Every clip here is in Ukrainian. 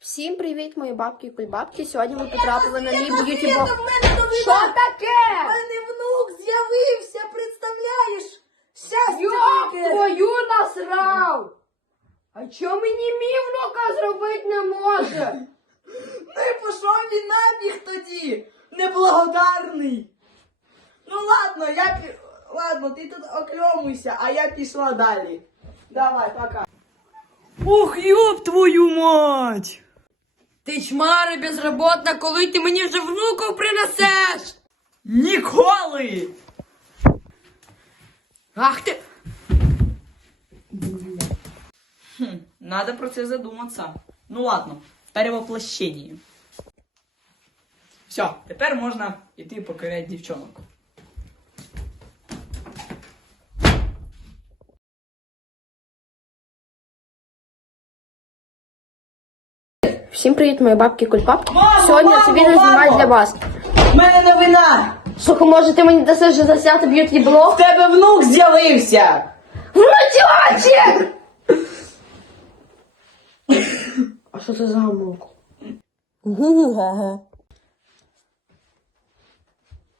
Всім привіт, мої бабки і кульбабки. Сьогодні ми потрапили на мій б'юті Света, бокс. в мене У мене внук з'явився, представляєш? Щастя таке! твою насрав! А чого мені мій внука зробити не може? Ну і пішов він набіг тоді! Неблагодарний! Ну ладно, я пі... Ладно, ти тут окльомуйся, а я пішла далі. Давай, пока. Ох, ёб твою мать! Ти чмара безроботна, коли ти мені вже внуків принесеш? Ніколи! Ах ти. Хм, надо про це задуматися. Ну ладно, в перевоплощенні. Все, тепер можна йти покоряти дівчонок. Всім привіт, мої бабки. Мамо, Сьогодні не мамо! знімаю для вас. У мене новина! Слухай, може ти мені дасиш вже засняти б'юті В блог? тебе внук з'явився! Внучочек! А що це за гамок?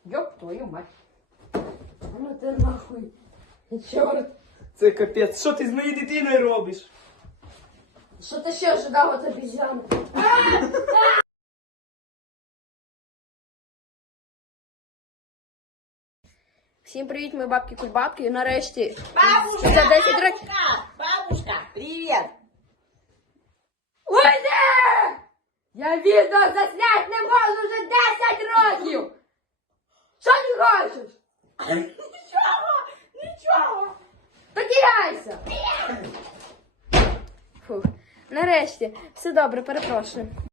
Йоп, твою мать. Ну ти нахуй. Чорт. Це капець, що ти з моєю дитиною робиш? Що ти ще ожидав от обізян? Всім привіт, мої бабки кульбабки. І нарешті Бабушка! за 10 років. Бабушка! Привіт! Уйди! Я відео заснять не можу вже 10 років! Що ти хочеш? Нічого! Нічого! Тіряйся! Фух. Нарешті, все добре, перепрошую.